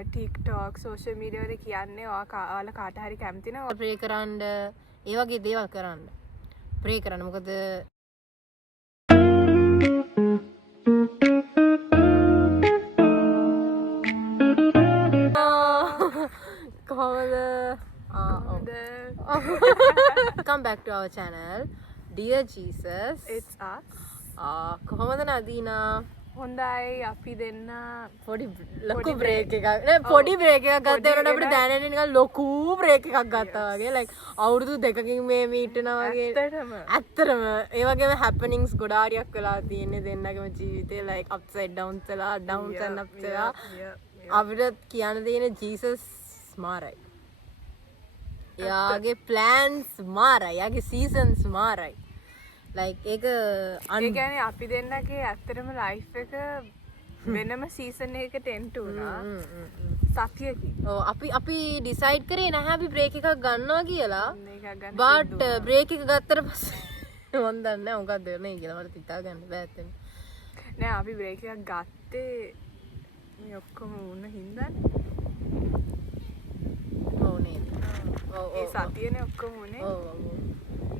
දැන් TikTok social media වල කියන්නේ ඔයාලා කාට හරි කැමති නම් ප්‍රේ කරන්න ඒ වගේ දේවල් කරන්න ප්‍රේ කරන්න මොකද කොහොමද come back to our channel dear Jesus it's us කොහොමද නදීනා හොඳයි අපි දෙන්න පොඩි ලොකු බ්‍රේක් එකක් නෑ පොඩි බ්‍රේක් එකක් ගත්තා ඒකට අපිට දැනෙන්නේ නිකන් ලොකු බ්‍රේක් එකක් ගත්තා වගේ like අවුරුදු දෙකකින් මේ මීටනවා වගේ ඇත්තටම ඒ වගේම හැපනින්ග්ස් ගොඩාරියක් වෙලා තියෙන්නේ දෙන්නගේම ජීවිතේ like upside downs වෙලා downs and ups වෙලා අපිට කියන්න තියෙන ජීසස් මාරයි එයාගේ ප්ලෑන්ස් මාරයි එයාගේ සීසන්ස් මාරයි like ඒක ඒ කියන්නේ අපි දෙන්නගේ ඇත්තටම ලයිෆ් එක වෙනම සීසන් එකකට එන්ට් වුණා සතියකින්. ඔව් අපි ඩිසයිඩ් කරේ නැහැ අපි බ්‍රේක් එකක් ගන්නවා කියලා. බට් බ්‍රේක් එක ගත්තට පස්සේ මම දන්නේ නැහැ මොකක්ද වෙන්නේ කියලා මට හිතා ගන්න බෑ ඇත්තටම. නෑ අපි බ්‍රේක් එකක් ගත්තේ මේ ඔක්කොම වුණ හින්දානේ. ඔව් නේද. ඔව් ඒ සතියනේ ඔක්කොම වුණේ. ඔව් ඔව්.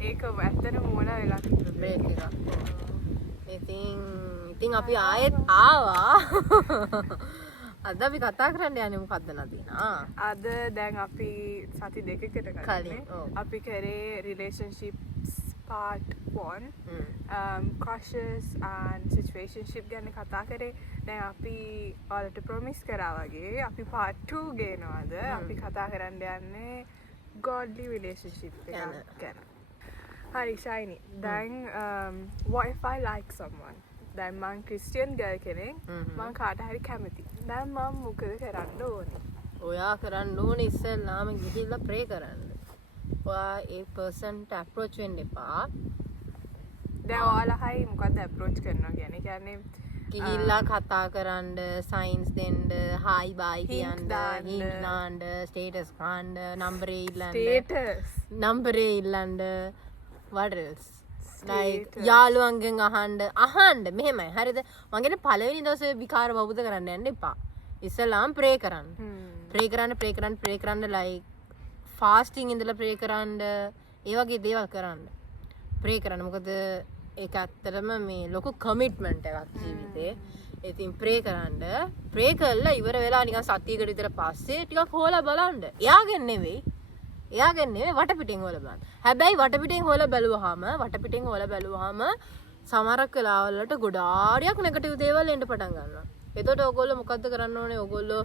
ඒක ඇත්තටම මොන වෙලා තිබ්බ බ්‍රේක් එකක්. ඉතින් අපි ආයෙත් ආවා. අද අපි කතා කරන්න යන්නේ මොකද්ද නදීනා? අද දැන් අපි සති දෙකකට කලින් අපි කරේ relationships part 1 crushes and situationship ගැන කතා කරේ. දැන් අපි ඔයාලට promise කරා වගේ අපි part 2 ගේනවාද අපි කතා කරන්න යන්නේ godly relationship එක ගැන. Hari Shiny. Then what if I like someone? Then man Christian girl කෙනෙක් මම කාට හරි කැමති. දැන් මම මොකද කරන්න ඕනේ? ඔයා කරන්න ඕනේ ඉස්සෙල්ලාම ගිහිල්ලා ප්‍රේ කරන්න. ඔයා ඒ පර්සන්ට අප්‍රෝච් වෙන්න එපා. දැන් ඔයාලා හයි මොකද්ද අප්‍රෝච් කරනවා කියන්නේ? කියන්නේ ගිහිල්ලා කතා කරන්න, සයින්ස් දෙන්න, හායි බයි කියන්න, හින්ට් දාන්න, ස්ටේටස් ගන්න, නම්බරේ ඉල්ලන්න. නම්බරේ ඉල්ලන්න. what else like යාළුවන්ගෙන් අහන්න මෙහෙමයි හරිද මගේ පළවෙනි දවසේ විකාර බබුද කරන්න යන්න එපා ඉස්සලාම් ප්‍රේ කරන්න ප්‍රේ කරන්න like fasting ඉඳලා ප්‍රේ කරන්න ඒ වගේ දේවල් කරන්න ප්‍රේ කරන්න මොකද ඒක ඇත්තටම මේ ලොකු කමිට්මන්ට් එකක් ජීවිතේ ඉතින් ප්‍රේ කරලා ඉවර වෙලා නිකන් සතියකට විතර පස්සේ ටිකක් හොයලා බලන්න එයාගෙන් නෙවෙයි වටපිටින් හොයලා බලන්න. හැබැයි වටපිටින් හොයලා බැලුවාම සමහරක් වෙලාවලට ගොඩාරියක් නෙගටිව් දේවල් එන්න පටන් ගන්නවා. එතකොට ඔයගොල්ලෝ මොකද්ද කරන්න ඕනේ? ඔයගොල්ලෝ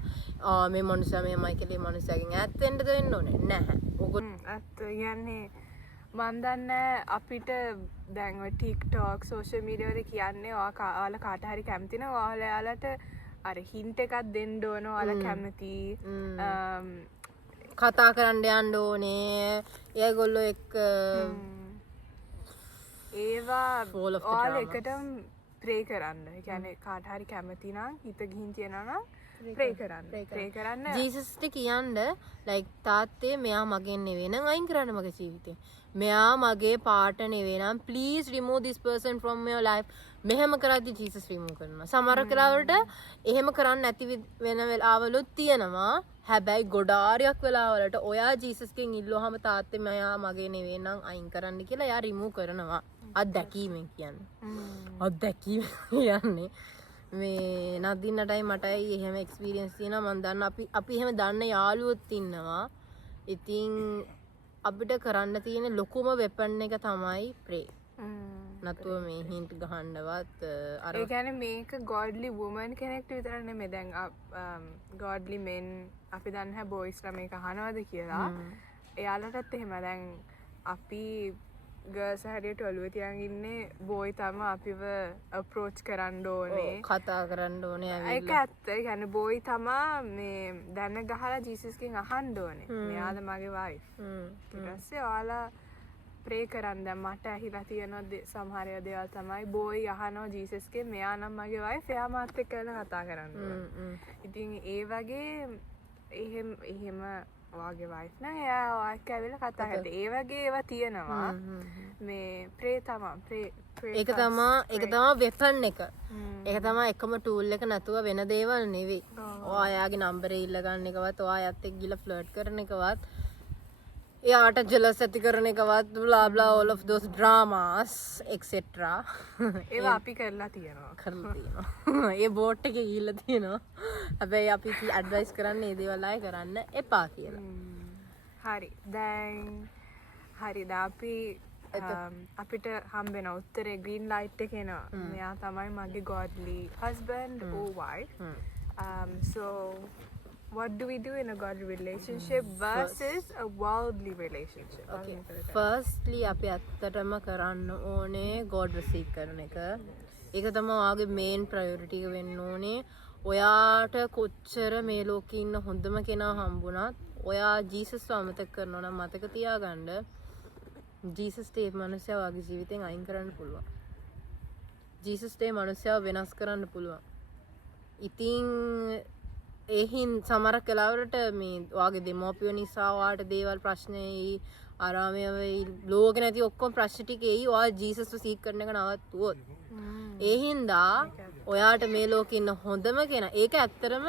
මේ මනුස්සයා මෙහෙමයි කියලා මේ මනුස්සයාගෙන් ඈත් වෙන්න දෙන්න ඕනේ නැහැ. ඔයගොල්ලෝ ඇත්ත කියන්නේ මන් දන්නේ අපිට දැන් ඔය TikTok social media වල කියන්නේ ඔයාලා කාට හරි කැමති නම් ඔයාලට අර හින්ට් එකක් දෙන්න ඕන ඔයාලා කැමති කතා කරන්න යන්න ඕනේ ඒගොල්ලෝ එක්ක ඒවා ඔයාලා එකටම ප්‍රේ කරන්න. ඒ කියන්නේ කාට හරි කැමති නම් හිත ගිහින් තියනවා නම් ප්‍රේ කරන්න. ජීසස්ට කියන්න like තාත්තේ මෙයා මගෙන් නෙවෙයි නම් අයින් කරන්න මගේ ජීවිතේ. මෙයා මගේ පාට නෙවෙයි නම් please remove this person from your life. මෙහෙම කරද්දි ජීසස් රිමූව් කරනවා. සමහර වෙලාවලට එහෙම කරන්න නැති වෙන වෙලාවලුත් තියෙනවා. හැබැයි ගොඩාරියක් වෙලාවලට ඔයා ජීසස්ගෙන් ඉල්ලුවාම තාත්තේ මෙයා මගේ නෙවෙයි නම් අයින් කරන්න කියලා එයා රිමූව් කරනවා. අත්දැකීමෙන් කියන්නේ. කියන්නේ මේ නදින්නටයි මටයි එහෙම එක්ස්පීරියන්ස් තියෙනවා මම දන්න අපි එහෙම දන්න යාළුවොත් ඉන්නවා. ඉතින් අපිට කරන්න තියෙන ලොකුම වෙපන් එක තමයි ප්‍රේ. නතුව මේ හින්ට් ගහන්නවත් අර ඒ කියන්නේ මේක godly woman කෙනෙක්ට විතර නෙමෙයි දැන් godly men අපි දන්නේ නැහැ boysලා මේක අහනවද කියලා. එයාලටත් එහෙම දැන් අපි ගර්ල්ස් හැටියට ඔළුවේ තියන් ඉන්නේ බෝයි තමයි අපිව අප්‍රෝච් කරන්න ඕනේ කතා කරන්න ඕනේ ඒක ඇත්ත. ඒ කියන්නේ බෝයි තමයි මේ දැන ගහලා ජීසස්ගෙන් අහන්න ඕනේ මෙයාද මගේ වයිෆ්. ඊට පස්සේ ඔයාලා ප්‍රේ කරන්න. දැන් මට ඇහිලා තියෙන සමහර දේවල් තමයි බෝයි අහනවා ජීසස්ගෙන් මෙයා නම් මගේ වයිෆ් එයා මාත් එක්ක කතා කරන්න ඕනේ. ඉතින් ඒ වගේ එහෙම ඔයාගේ වයිෆ් නම් එයා ඔයාත් ඇවිල්ලා කතා කරලා ඒ වගේ ඒවා තියෙනවා මේ ප්‍රේ ඒක තමා වෙපන් එක. ඒක තමා එකම ටූල් එක නැතුව වෙන දේවල් නෙවෙයි. ඔයාගේ නම්බරේ ඉල්ල ගන්න එකවත් ඔයාත් එක්ක ගිහලා ෆ්ලර්ට් කරන එකවත් එයාට ජෙලස් ඇති කරන එකවත් blah blah all of those dramas etc. ඒවා අපි කරලා තියෙනවා. ඒ බෝට් එකේ ගිහිල්ලා තියෙනවා. හැබැයි අපි ඇඩ්වයිස් කරන්නේ මේ දේවල් ආයෙ කරන්න එපා කියලා. හරි. දැන් හරිද අපි අපිට හම්බෙන උත්තරේ green light එක එනවා. මෙයා තමයි මගේ godly husband or wife. So what do we do in a godly relationship versus a worldly relationship? Okay. Firstly අපි ඇත්තටම කරන්න ඕනේ God seek කරන එක. ඒක තමයි ඔයාගේ main priority එක වෙන්න ඕනේ. ඔයාට කොච්චර මේ ලෝකේ ඉන්න හොඳම කෙනා හම්බුණත් ඔයා ජීසස්ව අමතක කරනවා නම් මතක තියාගන්න ජීසස් ඒ මනුස්සයා ඔයාගේ ජීවිතෙන් අයින් කරන්න පුළුවන්. ජීසස් ඒ මනුස්සයාව වෙනස් කරන්න පුළුවන්. ඉතින් එහින් සමහරක් වෙලාවලට මේ ඔයාගේ දෙමෝපියෝ නිසා ඔයාට දේවල් ප්‍රශ්න එයි ආරාමයේ වෙයි ලෝකේ නැති ඔක්කොම ප්‍රශ්න ටික එයි ඔයා ජීසස්ව සීක් කරන එක නවත්තුවොත් ඒ හින්දා ඔයාට මේ ලෝකේ ඉන්න හොඳම කෙනා ඒක ඇත්තරම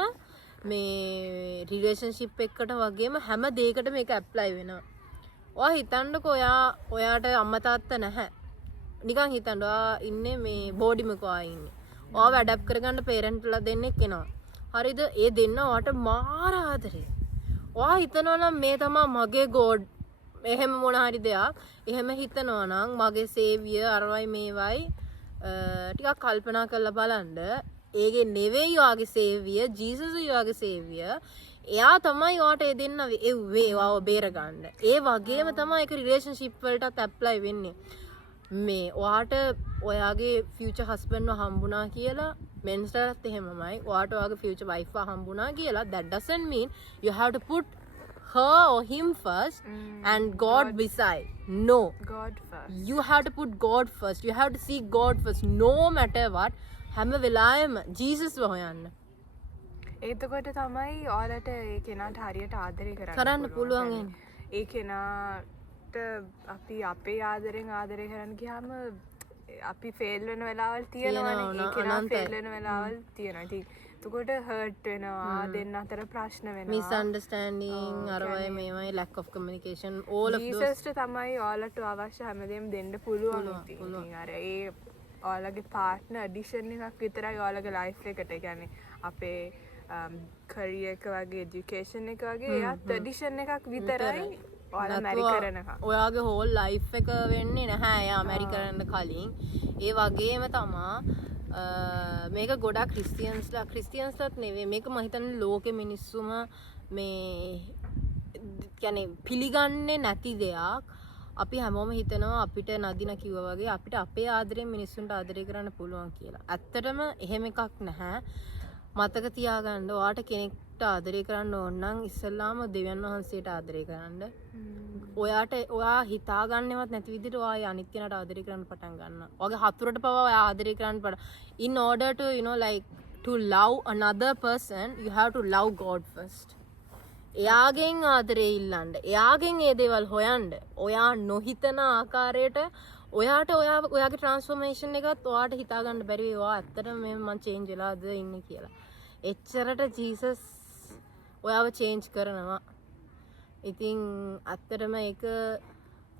මේ රිලේෂන්ෂිප් එකකට වගේම හැම දෙයකටම මේක ඇප්ලයි වෙනවා. ඔයා හිතන්නකෝ ඔයාට අම්මා තාත්තා නැහැ. නිකන් හිතන්න ඔයා ඉන්නේ මේ බෝඩිමක ඔයා ඉන්නේ. ඔයාව ඇඩැප්ට් කරගන්න පේරන්ට්ලා දෙන්නෙක් එනවා. හරිද? ඒ දෙන්න ඔයාට මාර ආදරේ. ඔයා හිතනවා නම් මේ තමයි මගේ ගෝඩ්. එහෙම මොන හරි දෙයක්. එහෙම හිතනවා නම් මගේ සේවියර් අරවයි මේවයි ටිකක් කල්පනා කරලා බලන්න. ඒගේ නෙවෙයි ඔයාගේ සේවියර් ජීසස් ඔයාගේ සේවියර්. එයා තමයි ඔයාට ඒ දෙන්න එව්වේ ඔයාව බේරගන්න. ඒ වගේම තමයි ඒක රිලේෂන්ෂිප් වලටත් ඇප්ලයි වෙන්නේ. මේ ඔයාට ඔයාගේ ෆියුචර් හස්බන්ඩ්ව හම්බුණා කියලා මෙන්ස්ටරත් එහෙමමයි. ඔයාට ඔයාගේ ෆියුචර් වයිෆ්ව හම්බුණා කියලා that doesn't mean you have to put her or him first and God beside. No. God first. You have to put God first. You have to seek God first no matter what. හැම වෙලාවෙම ජීසස්ව හොයන්න. එතකොට තමයි ඔයාලට ඒ කෙනාට හරියට ආදරය කරන්න පුළුවන්. ඒ කෙනාට අපි අපේ ආදරෙන් ආදරය කරන්න ගියාම අපි ෆේල් වෙන වෙලාවල් තියෙනවානේ. ඒ කෙනා ෆේල් වෙන වෙලාවල් තියෙනවා. ඉතින් එතකොට හර්ට් වෙනවා, දෙන්න අතර ප්‍රශ්න වෙනවා. misunderstanding අරවයි මේවයි lack of communication all of those. ජීසස්ට තමයි ඔයාලට අවශ්‍ය හැමදේම දෙන්න පුළුවන්. ඉතින් අර ඒ ඔයාලගේ පාර්ට්නර් ඇඩිෂන් එකක් විතරයි ඔයාලගේ ලයිෆ් එකට. ඒ කියන්නේ අපේ කරියර් එක වගේ එජුකේෂන් එක වගේ එයාත් ඇඩිෂන් එකක් විතරයි. ඔයාලා මැරි කරනකම් ඔයාගේ හෝල් ලයිෆ් එක වෙන්නේ නැහැ එයා මැරි කරන්න කලින්. ඒ වගේම තමා මේක ගොඩක් ක්‍රිස්තියන්ස්ලත් නෙවෙයි මේක මම හිතන්නේ ලෝකෙ මිනිස්සුම මේ කියන්නේ පිළිගන්නේ නැති දෙයක්. අපි හැමෝම හිතනවා අපිට නදින කිව්වා වගේ අපිට අපේ ආදරයෙන් මිනිස්සුන්ට ආදරය කරන්න පුළුවන් කියලා. ඇත්තටම එහෙම එකක් නැහැ. මතක තියාගන්න ඔයාට කෙනෙක්ට ආදරය කරන්න ඕන නම් ඉස්සෙල්ලාම දෙවියන් වහන්සේට ආදරය කරන්න. ඔයා හිතාගන්නවත් නැති විදිහට ඔයා අනිත් කෙනාට ආදරය කරන්න පටන් ගන්නවා. ඔයාගේ හතුරට පවා ඔයා ආදරය කරන්න පටන්. In order to to love another person you have to love God first. එයාගෙන් ආදරේ ඉල්ලන්න. එයාගෙන් ඒ දේවල් හොයන්න. ඔයා නොහිතන ආකාරයට ඔයාගේ ට්‍රාන්ස්ෆෝමේෂන් එකත් ඔයාට හිතාගන්න බැරි වෙයි. ඔයා ඇත්තටම මම චේන්ජ් වෙලාද ඉන්නේ කියලා. එච්චරට ජීසස් ඔයාව චේන්ජ් කරනවා. ඉතින් ඇත්තටම ඒක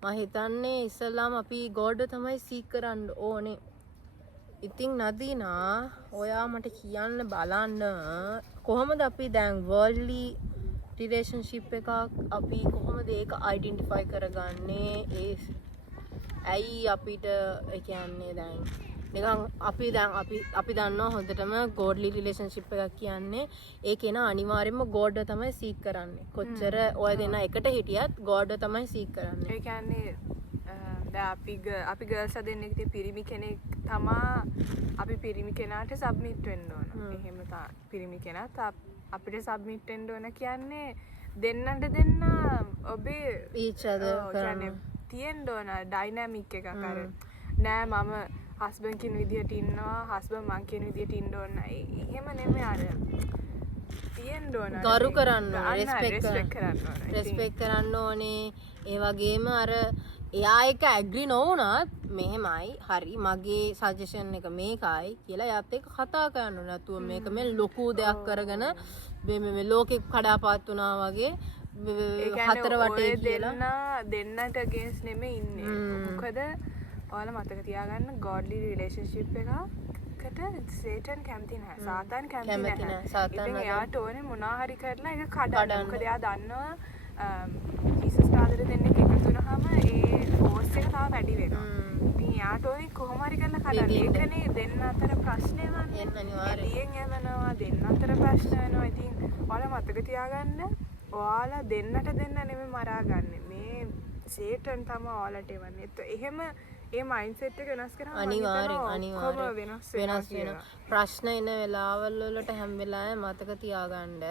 මම හිතන්නේ ඉස්සල්ලාම අපි ගෝඩ් තමයි සීක් කරන්න ඕනේ. ඉතින් නදීනා ඔයා මට කියන්න බලන්න කොහොමද අපි දැන් වර්ල්ඩ්ලි රිලේෂන්ෂිප් එකක් අපි කොහොමද ඒක අයිඩෙන්ටිෆයි කරගන්නේ? ඇයි අපිට ඒ කියන්නේ දැන් නිකන් අපි දන්නවා හොඳටම ගෝඩ්ලි රිලේෂන්ෂිප් එකක් කියන්නේ ඒ කෙනා අනිවාර්යයෙන්ම ගෝඩ් තමයි සීක් කරන්නේ. කොච්චර ඔය දෙන්න එකට හිටියත් ගෝඩ් තමයි සීක් කරන්නේ. ඒ කියන්නේ අපි ගර්ල්ස් දෙන්නෙක් පිරිමි කෙනෙක් තමා අපි පිරිමි කෙනාට සබ්මිට් වෙන්න ඕන. එහෙම පිරිමි කෙනාත් අපිට සබ්මිට් වෙන්න ඕන කියන්නේ දෙන්නට දෙන්න ඔබේ each other කියන්නේ තියෙන්න ඕන ඩයිනමික් එකක්. අර නෑ මම හස්බන්ඩ් කියන විදිහට ඉන්නවා හස්බන්ඩ් මං කියන විදිහට ඉන්න ඕන. එහෙම නෙමෙයි. අර තියෙන්න ඕන. ගරු කරන්න ඕනේ, respect කරන්න ඕනේ. රෙස්පෙක්ට් කරන්න ඕනේ. ඒ වගේම අර එයා එක ඇග්‍රි නොවුනත් මෙහෙමයි හරි මගේ සජෙෂන් එක මේකයි කියලා එයාත් එක්ක කතා කරන්න ඕනේ. නැතුව මේක මේ ලොකු දෙයක් කරගෙන මේ ලෝකෙ කඩාපාත් වුණා වගේ හතර වටේ කියලා දෙන්නට against නෙමෙයි ඉන්නේ. මොකද ඔයාලා මතක තියාගන්න godly relationship එකකට Satan කැමති නැහැ. සාතන් කැමති නැහැ. ඉතින් එයාට ඕනේ මොනවා හරි කරලා ඒක කඩන්න. මොකද එයා දන්නවා ජීසස් ආදර දෙන්නෙක් එකතු වුණාම ඒ ෆෝස් එක තව වැඩි වෙනවා. ඉතින් එයාට ඕනේ කොහොම හරි කරලා කඩන්න. ඒකනේ දෙන්න අතර ප්‍රශ්නේ වන්නේ. එළියෙන් යවනවා දෙන්න අතර ප්‍රශ්න වෙනවා. ඉතින් ඔයාලා මතක තියාගන්න ඔයාලා දෙන්නට දෙන්න නෙමෙයි මරාගන්නේ. මේ සේටන් තමයි ඔයාලට එවන්නේ. එහෙම ඒ මයින්ඩ්සෙට් එක වෙනස් කරාම අනිවාර්යෙන් වෙනස් වෙනවා. ප්‍රශ්න එන වෙලාවල් වලට හැම වෙලාවෙම මතක තියාගන්න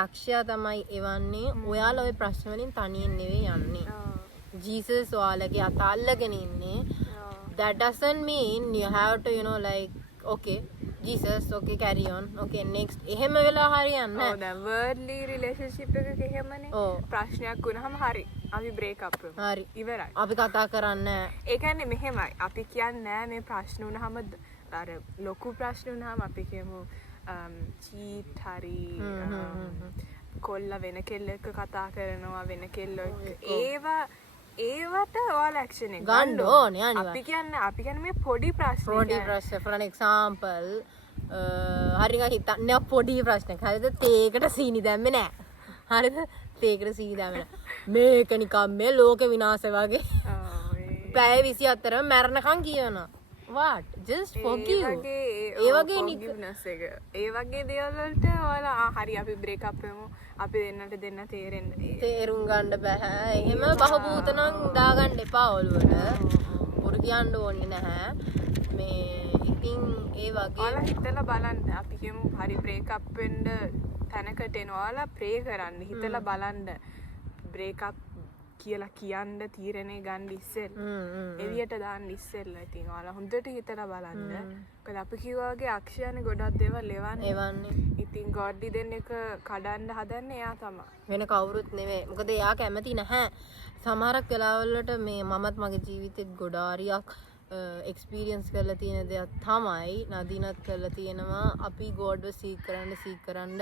යක්ෂයා තමයි එවන්නේ. ඔයාලා ওই ප්‍රශ්න වලින් තනියෙන් නෙවෙයි යන්නේ. ජීසස් ඔයාලගේ අත අල්ලගෙන ඉන්නේ. That doesn't mean you have to like okay Jesus okay carry on okay next එහෙම වෙලා හරියන්නේ නැහැ. ඔව් දැන් worldly relationship එකක එහෙමනේ. ප්‍රශ්නයක් වුණාම හරි අපි break up වෙමු. හරි ඉවරයි. අපි කතා කරන්නේ නැහැ. ඒ කියන්නේ මෙහෙමයි. අපි කියන්නේ මේ ප්‍රශ්න වුණාම අර ලොකු ප්‍රශ්න වුණාම අපි කියමු cheat හරි කොල්ල වෙන කෙල්ලෙක්ව කතා කරනවා වෙන කෙල්ලෝ එක්ක ඒවට ඔයාලා ඇක්ෂන් එක ගන්න ඕනේ අනිවාර්යෙන්. අපි කියන්නේ මේ පොඩි ප්‍රශ්න for an example හරියට හිතන්න පොඩි ප්‍රශ්නයක්. හරිද? තේකට සීනි දැම්මේ නැහැ. හරිද? තේකට සීනි දැම්මේ නැහැ. මේක නිකම් මේ ලෝක විනාශ වගේ. පැය 24ම මැරණකම් කියනවා. What? Just forgive. ඒ වගේ forgiveness එක. ඒ වගේ දේවල් වලට ඔයාලා හරි අපි break up වෙමු. අපි දෙන්නට දෙන්න තේරුම් ගන්න බෑ. එහෙම බහූත නම් දාගන්න එපා ඔළුවට. උරු කියන්න ඕනේ නැහැ. මේ ඉතින් ඒ වගේ ඔයාලා හිතලා බලන්න. අපි කියමු හරි break up වෙන්න තැනකට එනවා. ඔයාලා pray කරන්න. හිතලා බලන්න. break up කියලා කියන්න තීරණේ ගන්න ඉස්සෙල් එළියට දාන්න ඉස්සෙල්ලා ඉතින් ඔයාලා හොඳට හිතලා බලන්න. මොකද අපි කිව්වා වගේ අක්ෂයනේ ගොඩක් දේවල් එවන්නේ. ඉතින් ගොඩ්ඩි දෙන්න එක කඩන්න හදන්නේ එයා තමයි. වෙන කවුරුත් නෙවෙයි. මොකද එයා කැමති නැහැ. සමහරක් වෙලාවල් වලට මේ මමත් මගේ ජීවිතෙත් ගොඩාරියක් එක්ස්පීරියන්ස් කරලා තියෙන දෙයක් තමයි නදීනත් කරලා තියෙනවා. අපි ගෝඩ්ව සීක් කරන්න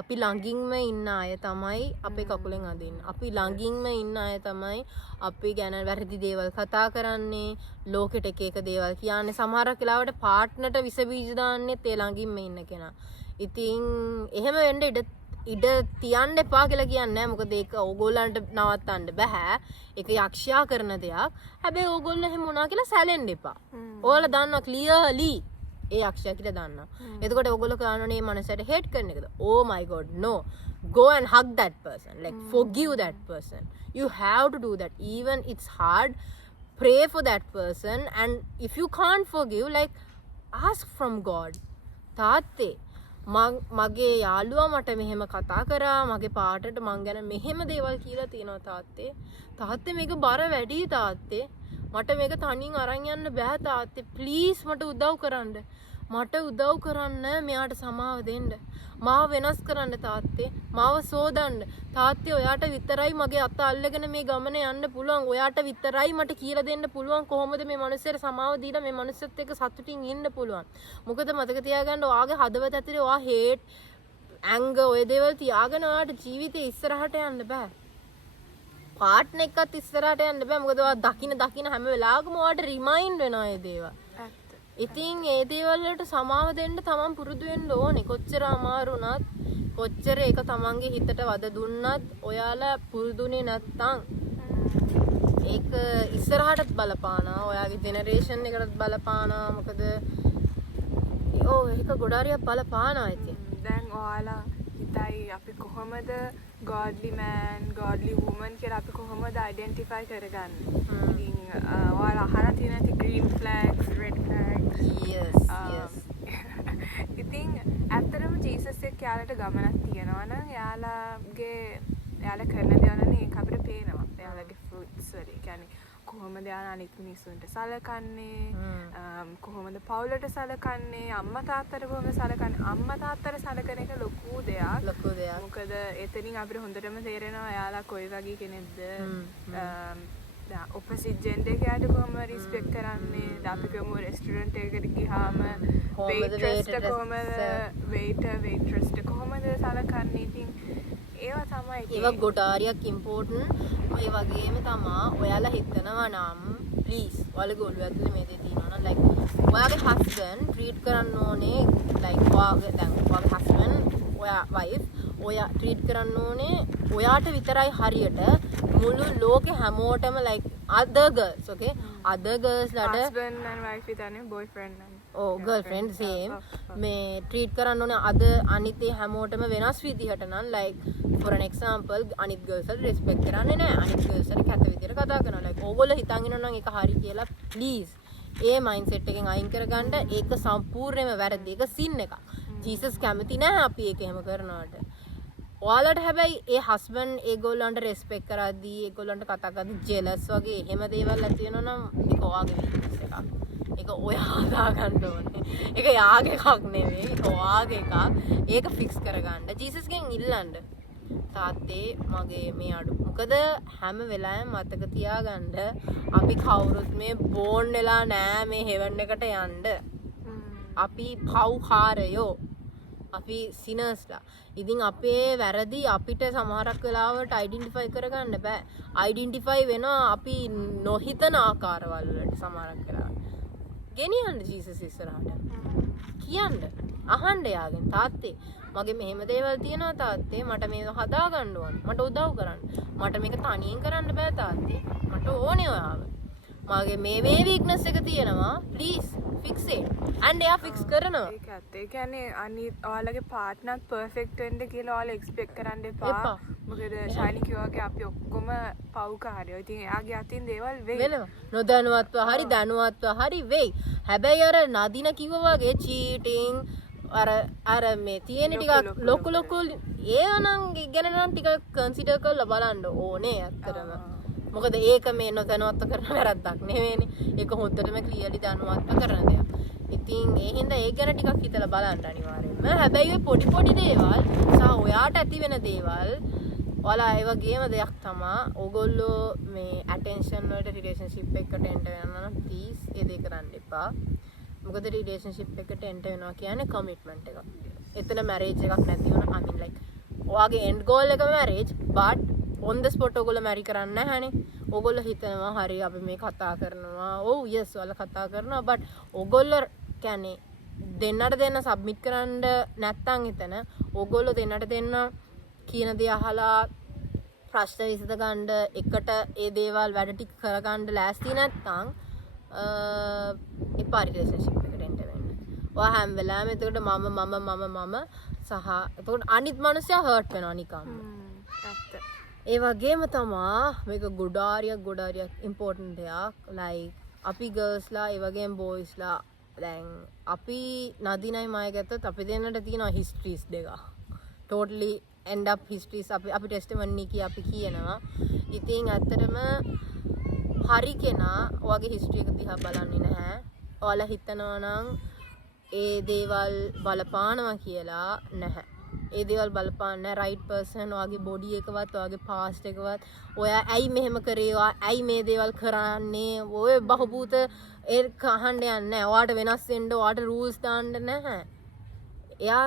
අපි ළඟින්ම ඉන්න අය තමයි අපේ කකුලෙන් අදින්නේ. අපි ළඟින්ම ඉන්න අය තමයි අපි ගැන වැරදි දේවල් කතා කරන්නේ. ලෝකෙට එක එක දේවල් කියන්නේ. සමහරක් වෙලාවට පාර්ට්නර්ට විස බීජ දාන්නෙත් ඒ ළඟින්ම ඉන්න කෙනා. ඉතින් එහෙම වෙන්න ඉඩ තියන්න එපා කියලා කියන්නේ නැහැ. මොකද ඒක ඕගොල්ලන්ට නවත්තන්න බෑ. ඒක යක්ෂයා කරන දෙයක්. හැබැයි ඕගොල්ලෝ එහෙම වුණා කියලා සැලෙන්න එපා. ඕගොල්ලෝ දන්නවා ක්ලියර්ලි ඒ යක්ෂයා කියලා දන්නවා. එතකොට ඕගොල්ලෝ කරනෝනේ මේ මනසට හේට් කරන එකද? Oh my god no. Go and hug that person. Like forgive that person. You have to do that. Even it's hard. Pray for that person and if you can't forgive like ask from God. තාත්තේ මගේ යාළුවා මට මෙහෙම කතා කරා මගේ පාටට මං ගැන මෙහෙම දේවල් කියලා තියෙනවා තාත්තේ මේක බර වැඩි තාත්තේ මට මේක තනියෙන් අරන් යන්න බෑ තාත්තේ ප්ලීස් මට උදව් කරන්න මෙයාට සමාව දෙන්න මාව වෙනස් කරන්න තාත්තේ මාව සෝදන්න තාත්තේ ඔයාට විතරයි මගේ අත අල්ලගෙන මේ ගමන යන්න පුළුවන් ඔයාට විතරයි මට කියලා දෙන්න පුළුවන් කොහොමද මේ මනුස්සයාට සමාව දීලා මේ මනුස්සයත් එක්ක සතුටින් ඉන්න පුළුවන් මොකද මතක තියාගන්න ඔයාගේ හදවත ඇතුලේ ඔයා හේට් ඇංගර් ඔය දේවල් තියාගෙන ඔයාට ජීවිතේ ඉස්සරහට යන්න බෑ පාර්ට්නර් එක්කත් ඉස්සරහට යන්න බෑ මොකද ඔයා දකින හැම වෙලාවකම ඔයාට රිමයින්ඩ් වෙනවා මේ දේවල් ඉතින් ඒ දේවල් වලට සමාව දෙන්න තමන් පුරුදු වෙන්න ඕනේ. කොච්චර අමාරු වුණත්, කොච්චර ඒක තමන්ගේ හිතට වද දුන්නත්, ඔයාලා පුරුදුනේ නැත්තම් ඒක ඉස්සරහටත් බලපානවා. ඔයාගේ ජෙනරේෂන් එකටත් බලපානවා. මොකද ඒක ගොඩාරියක් බලපානවා ඉතින්. දැන් ඔයාලා හිතයි අපි කොහොමද godly man, godly woman කියලා අපි කොහොමද identify කරගන්නේ? ඉතින් ඔයාලා අහලා තියෙන ඇති green flags, red flags. Yes. ඉතින් ඇත්තටම ජීසස් එක්ක යාලට ගමනක් තියෙනවා නම් යාලා කරන දේවල් නේ ඒක අපිට පේනවා. යාලගේ fruits වලින්. කියන්නේ කොහොමද අනිත් මිනිස්සුන්ට සලකන්නේ කොහොමද පවුලට සලකන්නේ අම්මා තාත්තට කොහොමද සලකන්නේ අම්මා තාත්තට සලකන එක ලොකු දෙයක් මොකද එතනින් අපිට හොඳටම තේරෙනවා එයාලා කොයි වගේ කෙනෙක්ද ඔපොසිට් ජෙන්ඩර් එකකට කොහොම රිස්පෙක්ට් කරන්නේ අපි කොහොම රෙස්ටොරන්ට් එකකට ගියාම වේට්‍රස්ට කොහොමද වේට්‍රස්ට කොහොමද සලකන්නේ ඉතින් ඒවා තමයි ඒවා ගොඩාරියක් ඉම්පෝර්ටන්ට් ඒ වගේම තමා ඔයාලා හිතනවා නම් ප්ලීස් ඔයාලගේ ඔළුව ඇතුලේ මේ දේ තියෙනවා නම් ලයික් ඔයාගේ හස්බන්ඩ් ට්‍රීට් කරන්න ඕනේ ලයික් ඔයාගේ දැන් ඔයාගේ හස්බන්ඩ් ඔයා වයිෆ් ඔයා ට්‍රීට් කරන්න ඕනේ ඔයාට විතරයි හරියට මුළු ලෝකෙ හැමෝටම like other girls okay other girls ලට husband and wife විතරනේ boyfriend and girlfriend same මේ ට්‍රීට් කරන්න ඕනේ අද අනිත් ඒ හැමෝටම වෙනස් විදිහට නම් like for an example අනිත් girls වල respect කරන්නේ නැහැ අනිත් girls වල කැත විදිහට කතා කරනවා like ඕගොල්ලෝ හිතන් ඉන්නවා නම් ඒක හරි කියලා please ඒ mindset එකෙන් අයින් කරගන්න ඒක සම්පූර්ණයෙන්ම වැරදි ඒක sin එකක් Jesus කැමති නැහැ අපි ඒක එහෙම කරනවට ඔයාලට හැබැයි ඒ හස්බන්ඩ් ඒගොල්ලන්ට රෙස්පෙක්ට් කරද්දී ඒගොල්ලන්ට කතා කරද්දී ජෙලස් වගේ එහෙම දේවල් ඇති වෙනවා නම් ඒක ඔයාගේ weakness එකක්. ඒක ඔයා හදාගන්න ඕනේ. ඒක යාගේ එකක් නෙවෙයි. ඒක ඔයාගේ එකක්. ඒක ෆික්ස් කරගන්න. ජීසස්ගෙන් ඉල්ලන්න. තාත්තේ මගේ මේ අඩු. මොකද හැම වෙලාවෙම මතක තියාගන්න අපි කවුරුත් මේ බෝන් වෙලා නෑ මේ හෙවන් එකට යන්න. අපි පව්කාරයෝ. අපි සිනර්ස්ලා ඉතින් අපේ වැරදි අපිට සමහරක් වෙලාවට අයිඩෙන්ටිෆයි කරගන්න බෑ අයිඩෙන්ටිෆයි වෙනවා අපි නොහිතන ආකාරවල වලට සමහරක් වෙලාවට ගෙනියන්න ජීසස් ඉස්සරහට කියන්න අහන්න යාගෙන් තාත්තේ මගේ මෙහෙම දේවල් තියෙනවා තාත්තේ මට මේක හදා ගන්න ඕන මට උදව් කරන්න මට මේක තනියෙන් කරන්න බෑ තාත්තේ මට ඕනේ ඔයාව මගේ මේ weakness එක තියෙනවා please fix it and එයා fix කරනවා ඒකත් ඒ කියන්නේ අනිත් ඔයාලගේ පාර්ට්නර් පර්ෆෙක්ට් වෙන්න කියලා ඔයාලා එක්ස්පෙක්ට් කරන්න එපා මොකද ශානි කිව්වාගේ අපි ඔක්කොම පව්කාරයෝ ඉතින් එයාගේ අතින් දේවල් වෙනවා නොදැනුවත්ව හරි දැනුවත්ව හරි වෙයි හැබැයි අර නදින කිව්වා වගේ cheating අර මේ තියෙන ටික ලොකු ඒවා නම් ගැන නම් ටික කන්සිඩර් කරලා බලන්න ඕනේ ඇත්තටම මොකද ඒක මේ නොදැනුවත්ව කරන වැරද්දක් නෙවෙයිනේ. ඒක හොද්දටම ක්ලියර්ලි දැනුවත්ව කරන දෙයක්. ඉතින් ඒ හින්දා ඒක ගැන ටිකක් හිතලා බලන්න අනිවාර්යෙන්ම. හැබැයි ඔය පොඩි දේවල් සහ ඔයාට ඇති වෙන දේවල් ඔයාලා ඒ වගේම දෙයක් තමයි. ඕගොල්ලෝ මේ ඇටෙන්ෂන් වලට රිලේෂන්ෂිප් එකකට එන්ටර් වෙනවා නම් ප්ලීස් ඒ දේ කරන්න එපා. මොකද රිලේෂන්ෂිප් එකට එන්ටර් වෙනවා කියන්නේ කමිට්මන්ට් එකක්. එතන මැරේජ් එකක් නැති වුණා I mean like ඔයාගේ end goal එක marriage but on the spot ඔයගොල්ලෝ මැරි කරන්නේ නැහනේ. ඔයගොල්ලෝ හිතනවා හරි අපි මේ කතා කරනවා. ඔව් yes ඔයාලා කතා කරනවා but ඔයගොල්ලෝ කියන්නේ දෙන්නට දෙන්න සබ්මිට් කරන්න නැත්තම් එතන ඔයගොල්ලෝ දෙන්නට දෙන්න කියන දේ අහලා ප්‍රශ්න විසඳ ගන්න එකට ඒ දේවල් වැඩ ටික කරගන්න ලෑස්ති නැත්තම් එපා රිලේෂන්ෂිප් එකට එන්න වෙන්න. ඔයා හැම වෙලාවෙම එතකොට මම සහ එතකොට අනිත් මිනිස්සයා හර්ට් වෙනවා නිකම්ම. ඒ වගේම තමා මේක ගොඩාරියක් ඉම්පෝර්ටන්ට් දෙයක් like අපි ගර්ල්ස්ලා ඒ වගේම බොයිස්ලා දැන් අපි නදිනයි මය ගත්තොත් අපි දෙන්නට තියෙනවා හිස්ටරිස් දෙක totally end up histories අපි ටෙස්ටිමනි කිය අපි කියනවා ඉතින් ඇත්තටම හරි කෙනා ඔයාගේ හිස්ටරි එක දිහා බලන්නේ නැහැ ඔයාලා හිතනවා නම් ඒ දේවල් බලපානවා කියලා නැහැ ඒ දේවල් බලපාන්න රයිට් පර්සන් ඔයාගේ බොඩි එකවත් ඔයාගේ පාස්ට් එකවත් ඔයා ඇයි මෙහෙම කරේ ඔයා ඇයි මේ දේවල් කරන්නේ ඔය බහූත ඒ කහන්න යන්නේ නැහැ ඔයාට වෙනස් වෙන්න ඔයාට රූල්ස් දාන්න නැහැ එයා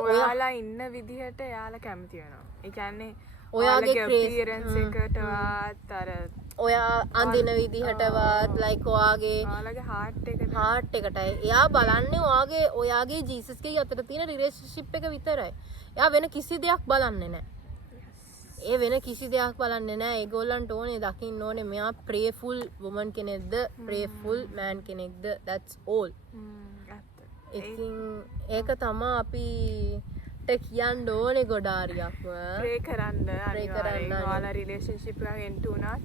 ඔයාලා ඉන්න විදිහට එයාලා කැමති වෙනවා ඒ කියන්නේ ඔයාගේ අපියරන්ස් එකටවත් අර ඔයා අඳින විදිහටවත් like ඔයාගේ හાર્ට් එකටයි එයා බලන්නේ ඔයාගේ ජීසස්ගේ අතර තියෙන රිලේෂන්ෂිප් එක විතරයි. එයා වෙන කිසි දෙයක් බලන්නේ නැහැ. ඒ වෙන කිසි දෙයක් බලන්නේ නැහැ. ඒගොල්ලන්ට ඕනේ දකින්න ඕනේ මෙයා ප්‍රේෆුල් වුමන් කෙනෙක්ද, ප්‍රේෆුල් මෑන් කෙනෙක්ද. that's all. ඉතින් ඒක තමයි අපිට කියන්න ඕනේ ගොඩාරියක්ම. ප්‍රේ කරන්න අනිවාර්යයෙන් ඔයාලා රිලේෂන්ෂිප් එකක් එන්ට් උනා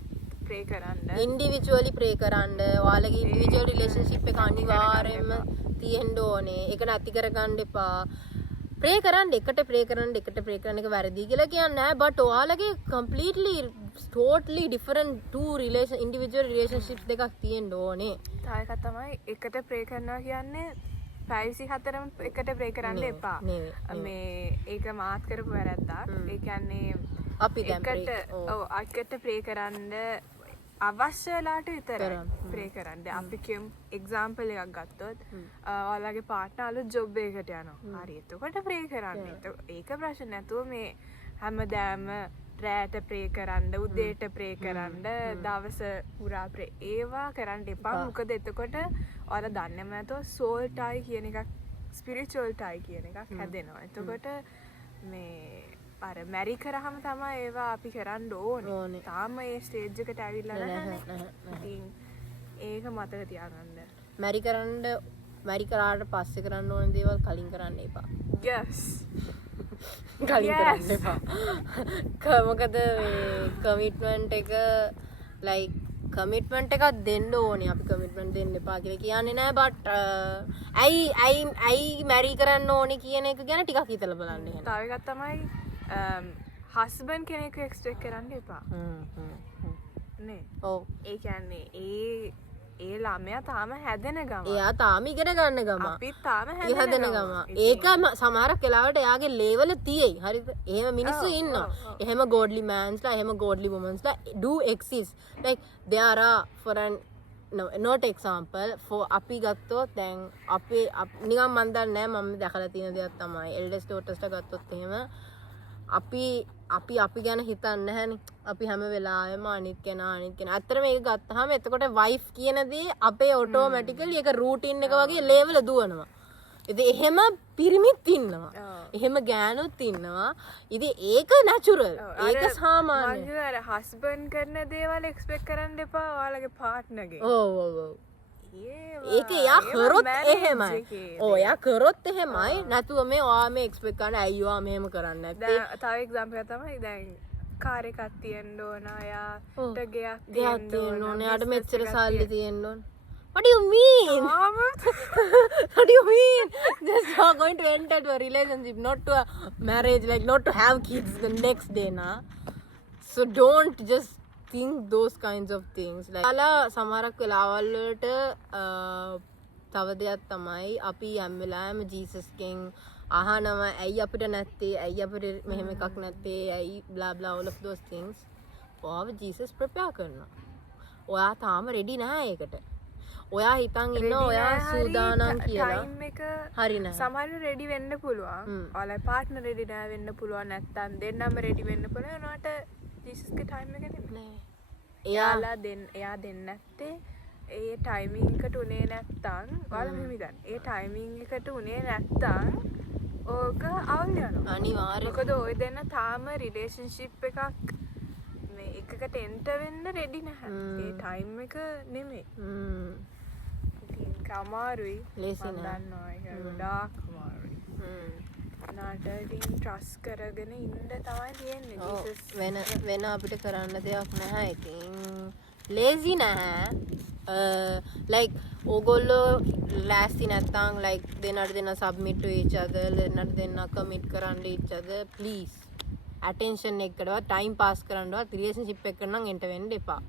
ප්‍රේ කරන්න ඉන්ඩිවිජුවලි ප්‍රේ කරන්න ඔයාලගේ ඉන්ඩිවිජුවල් රිලේෂන්ෂිප් එක අනිවාර්යයෙන්ම තියෙන්න ඕනේ ඒක නැති කරගන්න එපා ප්‍රේ කරන්න එකට ප්‍රේ කරන්න එක වැරදි කියලා කියන්නේ නැහැ but ඔයාලගේ completely totally different two individual relationships දෙකක් තියෙන්න ඕනේ. තව එකක් තමයි එකට ප්‍රේ කරනවා කියන්නේ පැය 24ම එකට ප්‍රේ කරන්න එපා. මේ ඒක මාත් කරපු වැරද්දක්. ඒ කියන්නේ අපි දැන් එකට ප්‍රේ කරන්න අවශ්‍ය වෙලාවට විතරයි ප්‍රේ කරන්න. අපි කියමු එක්සැම්පල් එකක් ගත්තොත් ඔයාලගේ පාර්ට්නර් අලුත් ජොබ් එකකට යනවා. හරි. එතකොට ප්‍රේ කරන්න. ඒක ප්‍රශ්න නැතුව මේ හැමදාම රැට ප්‍රේ කරන්න, උදේට ප්‍රේ කරන්න, දවස පුරා ප්‍රේ ඒවා කරන්න එපා. මොකද එතකොට ඔයාලා දන්නේම නැතුව සෝල් ටයි කියන එකක් ස්පිරිචුවල් ටයි කියන එකක් හැදෙනවා. එතකොට මේ අර මැරි කරාම තමයි ඒවා අපි කරන්න ඕනේ. තාම ඒ ස්ටේජ් එකට ඇවිල්ලා නැහැ. ඉතින් ඒක මතක තියාගන්න. මැරි කරාට පස්සේ කරන්න ඕන දේවල් කලින් කරන්න එපා. yes කලින් කරන්න එපා. මොකද කමිට්මන්ට් එක like කමිට්මන්ට් එකක් දෙන්න ඕනේ. අපි කමිට්මන්ට් දෙන්න එපා කියලා කියන්නේ නැහැ but ඇයි මැරි කරන්න ඕනේ කියන එක ගැන ටිකක් හිතලා බලන්න එහෙනම්. තව එකක් තමයි හස්බන්ඩ් කෙනෙක්ව එක්ස්පෙක්ට් කරන්න එපා. නේ. ඔව්. ඒ කියන්නේ ඒ ළමයා තාම හැදෙන ගම. එයා තාම ඉගෙන ගන්න ගම. අපිත් තාම හැදෙන ගම. ඒක සමහරක් වෙලාවට එයාගේ ලේවල තියෙයි. හරිද? එහෙම මිනිස්සු ඉන්නවා. එහෙම godly mansලා, එහෙම godly womensලා do exist. Like there are for an not example for අපි ගත්තොත් දැන් අපේ නිකන් මන් දන්නේ නැහැ මම දැකලා තියෙන දෙයක් තමයි eldest daughterස්ට ගත්තොත් එහෙම අපි ගැන හිතන්නේ නැහැනේ. අපි හැම වෙලාවෙම අනිත් කෙනා. ඇත්තට මේක ගත්තාම එතකොට wife කියන දේ අපේ automatically ඒක routine එක වගේ level දුවනවා. ඉතින් එහෙම පිරිමිත් ඉන්නවා. එහෙම ගෑනුත් ඉන්නවා. ඉතින් ඒක natural. ඒක සාමාන්‍ය. මම අර husband කරන දේවල් expect කරන්න එපා ඔයාලගේ partner ගෙන්. ඔව්. ඒක එයා කරොත් එහෙමයි. එයා කරොත් එහෙමයි. නැතුව මේ ඔයා මේ එක්ස්පෙක්ට් කරන අයියෝ මෙහෙම කරන්නේ නැත්තේ. තව එක්සැම්පල් එකක් තමයි දැන් කාර් එකක් තියෙන්න ඕන. එයාට ගෙයක් තියෙන්න ඕන. එයාට මෙච්චර සල්ලි තියෙන්න ඕන. What do you mean? What do you mean? Just you are going to enter to a relationship, not to a marriage, like not to have kids the next day, na. So don't just think those kinds of things. Like අලා සමහරක් වෙලාවල් වලට තව දෙයක් තමයි අපි හැම වෙලාවෙම Jesus ගෙන් අහනවා ඇයි අපිට නැත්තේ, ඇයි අපිට මෙහෙම එකක් නැත්තේ, ඇයි blah blah all of those things. ඔයාව ජීසස් ප්‍රෙපෙයාර් කරනවා. ඔයා තාම රෙඩි නැහැ ඒකට. ඔයා හිතන් ඉන්න ඔයා සූදානම් කියලා. ටයිම් එක හරි නැහැ. සමහරව රෙඩි වෙන්න පුළුවන්. ඔයාලා පාර්ට්නර් රෙඩි නැහැ වෙන්න පුළුවන්. නැත්තම් දෙන්නම රෙඩි වෙන්න පුළුවන්. උනාට ජීසස්ගේ ටයිම් එක නෙමෙයි. එයා දෙන්න නැත්තේ ඒ ටයිමින් එකට උනේ නැත්තම් ඔයාලා මෙහෙම ගන්න. ඒ ටයිමින් එකට උනේ නැත්තම් ඕක අවුල් යනවා. අනිවාර්යයෙන්. මොකද ඔය දෙන්න තාම රිලේෂන්ෂිප් එකක් මේ එකකට එන්ටර් වෙන්න රෙඩි නැහැ. ඒ ටයිම් එක නෙමෙයි. ඉතින් අමාරුයි. ලේසි නෑ. දන්නවා ඒක ගොඩාක් අමාරුයි. නාට ඉතින් ට්‍රස්ට් කරගෙන ඉන්න තමයි තියෙන්නේ. ජීසස් වෙන අපිට කරන්න දෙයක් නැහැ. ඉතින් ලේසි නැහැ. like ඕගොල්ලෝ ලෑස්ති නැත්තම් like දෙන්නට submit to each other, දෙන්න commit කරන්න each other, please. attention එකකටවත් time pass කරන්නවත් relationship එකකට නම් එන්ටර් වෙන්න එපා.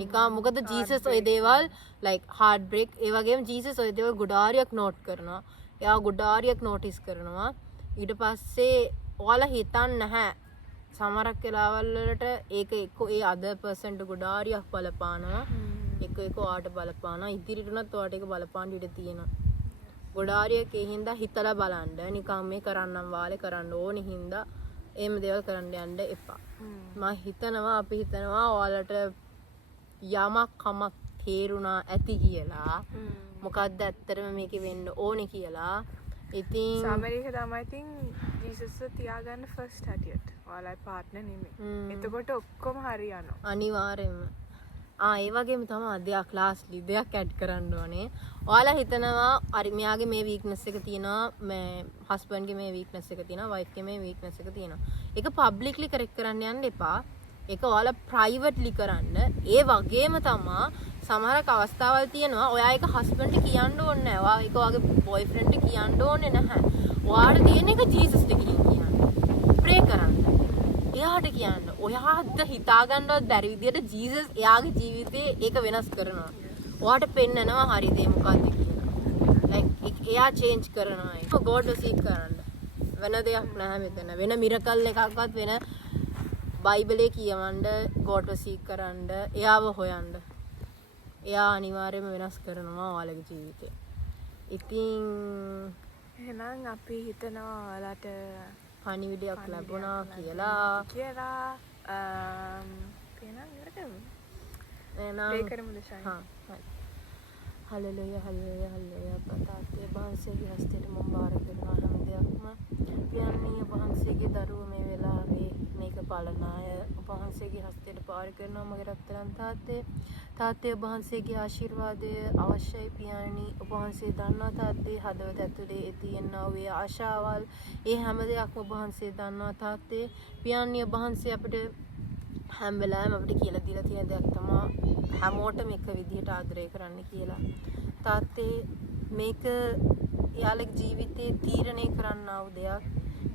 නිකන් මොකද ජීසස් ඔය දේවල් like heart break ඒ වගේම ජීසස් ඔය දේවල් ගොඩාරියක් note කරනවා. එයා ගොඩාරියක් notice කරනවා. ඊට පස්සේ ඔයාලා හිතන්නේ නැහැ සමහරක් වෙලාවල් වලට ඒක එක්ක ඒ other person ට ගොඩාරියක් බලපානවා. එක ඔයාට බලපානවා. ඉදිරියට උනත් ඔයාට ඒක බලපාන්න ඉඩ තියෙනවා. ගොඩාරියක් ඒ හින්දා හිතලා බලන්න. නිකන් මේ කරන්නම් වාලේ කරන්න ඕනේ හින්දා එහෙම දේවල් කරන්න යන්න එපා. මම අපි හිතනවා ඔයාලට යමක් කමක් තේරුණා ඇති කියලා. මොකක්ද ඇත්තටම මේකේ වෙන්න ඕනේ කියලා. ඉතින් සාමරීක තමයි ඉතින් ජීසස් තියාගන්න ෆස්ට් හැටියට. ඔයාලයි පාර්ට්නර් නෙමෙයි. එතකොට ඔක්කොම හරියනවා. අනිවාර්යෙන්ම. ඒ වගේම තමයි දෙයක් ලාස්ට්ලි දෙයක් ඇඩ් කරන්න ඕනේ. ඔයාලා හිතනවා හරි මෙයාගේ මේ වීක්නස් එක තියෙනවා, මේ හස්බන්ඩ්ගේ මේ වීක්නස් එක තියෙනවා, වයිෆ්ගේ මේ වීක්නස් එක තියෙනවා. ඒක පබ්ලික්ලි කරෙක්ට් කරන්න යන්න එපා. ඒක ඔයාලා ප්‍රයිවට්ලි කරන්න. ඒ වගේම තමයි සමහරක් අවස්ථාවල් තියෙනවා ඔයා ඒක හස්බන්ඩ්ට කියන්න ඕනේ නැහැ. ඔයා ඒක ඔයාගේ බොයිෆ්‍රෙන්ඩ්ට කියන්න ඕනේ නැහැ. ඔයාට තියෙන එක ජීසස්ට ගිහින් කියන්න. ප්‍රේ කරන්න. එයාට කියන්න. ඔයාට හිතාගන්නවත් බැරි විදියට ජීසස් එයාගේ ජීවිතේ ඒක වෙනස් කරනවා. ඔයාට පෙන්නනවා හරි දේ මොකක්ද කියලා. like එයා චේන්ජ් කරනවා ඒක. God සීක් කරන්න. වෙන දෙයක් නැහැ මෙතන. වෙන මිරකල් එකක්වත් වෙන බයිබලේ කියවන්න God සීක් කරන්න. එයාව හොයන්න. එයා අනිවාර්යයෙන්ම වෙනස් කරනවා ඔයාලගේ ජීවිතේ. ඉතින් එහෙනම් අපි හිතනවා ඔයාලට පණිවිඩයක් ලැබුණා කියලා. එහෙනම් ඉවර කරමු. එහෙනම් ප්‍රේ කරමුද ෂයි? හා හරි. හලෙලුයා හලෙලුයා හලෙලුයා පතාත්තේ වහන්සේගේ හස්තයට මම බාර කරනවා හැම දෙයක්ම. පියන්නේ වහන්සේගේ දරුවෝ මේ වෙලාවේ මේක බලනාය වහන්සේගේ හස්තයට බාර කරනවා මගේ රත්තරන් තාත්තේ. තාත්තේ වහන්සේගේ ආශිර්වාදය අවශ්‍යයි පියාණනි. වහන්සේ දන්නා තාත්තේ හදවත ඇතුලේ තියෙනා ඔය ආශාවල් ඒ හැම දෙයක්ම වහන්සේ දන්නා තාත්තේ. පියාණනි වහන්සේ අපිට හැම වෙලාවෙම අපිට කියලා දීලා තියෙන දෙයක් තමයි හැමෝටම එක විදිහට ආදරය කරන්න කියලා. තාත්තේ මේක යාළුවගේ ජීවිතේ තීරණය කරන්නා වූ දෙයක්.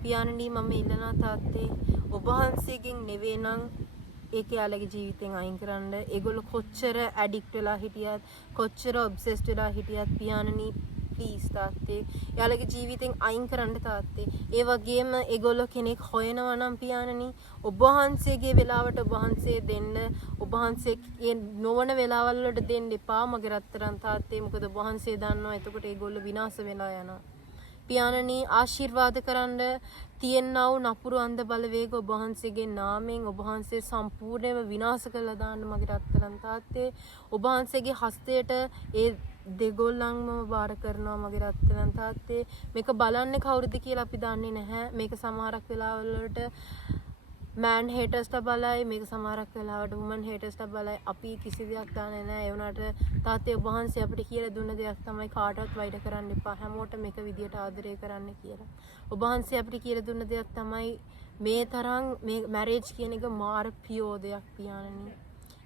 පියාණනි මම ඉල්ලනවා තාත්තේ ඔබ වහන්සේගෙන් නෙවෙයි නම් ඒක යාළුවගේ ජීවිතෙන් අයින් කරන්න. ඒගොල්ලෝ කොච්චර ඇඩික්ට් වෙලා හිටියත් කොච්චර ඔබ්සෙස්ඩ් වෙලා හිටියත් පියාණනි ප්ලීස් තාත්තේ යාළුවගේ ජීවිතෙන් අයින් කරන්න තාත්තේ. ඒ වගේම ඒගොල්ලෝ කෙනෙක් හොයනවා නම් පියාණනි ඔබ වහන්සේගේ වෙලාවට ඔබ වහන්සේ දෙන්න. ඔබ වහන්සේ නොවන වෙලාවල් වලට දෙන්න එපා මගේ රත්තරන් තාත්තේ. මොකද ඔබ වහන්සේ දන්නවා එතකොට ඒගොල්ලෝ විනාශ වෙලා යනවා. පියාණනි ආශිර්වාද කරන්න තියෙනා වූ නපුරු අන්ධ බලවේග ඔබ වහන්සේගේ නාමයෙන් ඔබ වහන්සේ සම්පූර්ණයෙන්ම විනාශ කරලා දාන්න මගේ රත්තරන් තාත්තේ. ඔබ වහන්සේගේ හස්තයට ඒ දෙගොල්ලන්ම බාර කරනවා මගේ රත්තරන් තාත්තේ. මේක බලන්නේ කවුරුද කියලා අපි දන්නේ නැහැ. මේක සමහරක් වෙලාවල් වලට මෑන් හේටර්ස්ට බලයි, මේක සමහරක් වෙලාවට වුමන් හේටර්ස්ට බලයි. අපි කිසි දෙයක් දන්නේ නැහැ. ඒ වුණාට තාත්තේ ඔබ වහන්සේ අපිට කියලා දුන්න දෙයක් තමයි කාටවත් වෛර කරන්න එපා. හැමෝටම එක විදියට ආදරය කරන්න කියලා. ඔබ වහන්සේ අපිට කියලා දුන්න දෙයක් තමයි මේ තරම් මේ මැරේජ් කියන එක මාර පියෝ දෙයක් පියාණනි.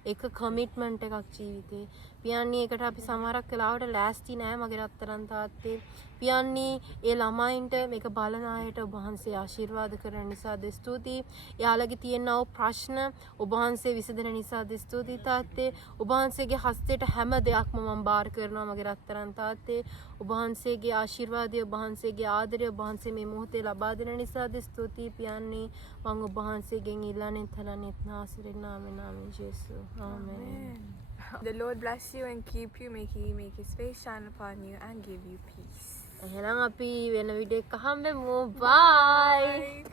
ඒක කමිට්මන්ට් එකක් ජීවිතේ. පියාණනි ඒකට අපි සමහරක් වෙලාවට ලෑස්ති නෑ මගේ රත්තරන් තාත්තේ. පියාණනි ඒ ළමයින්ට මේක බලන අයට ඔබ වහන්සේ ආශිර්වාද කරන නිසා ස්තුතියි. යාළුවගේ තියෙනා වූ ප්‍රශ්න ඔබ වහන්සේ විසඳන නිසා ස්තුතියි තාත්තේ. ඔබ වහන්සේගේ හස්තයට හැම දෙයක්ම මම බාර කරනවා මගේ රත්තරන් තාත්තේ. ඔබ වහන්සේගේ ආශිර්වාදය ඔබ වහන්සේගේ ආදරය ඔබ වහන්සේ මේ මොහොතේ ලබා දෙන නිසා ස්තුතියි පියාණනි. මම ඔබ වහන්සේගෙන් ඉල්ලන්නේ තලන්නේ නාසරේ නාමයෙන් ආමේන් ජේසු. Amen. The Lord bless you and keep you. Make his face shine upon you and give you peace. එහෙනම් අපි වෙන වීඩියෝ එකක හම්බෙමු. Bye.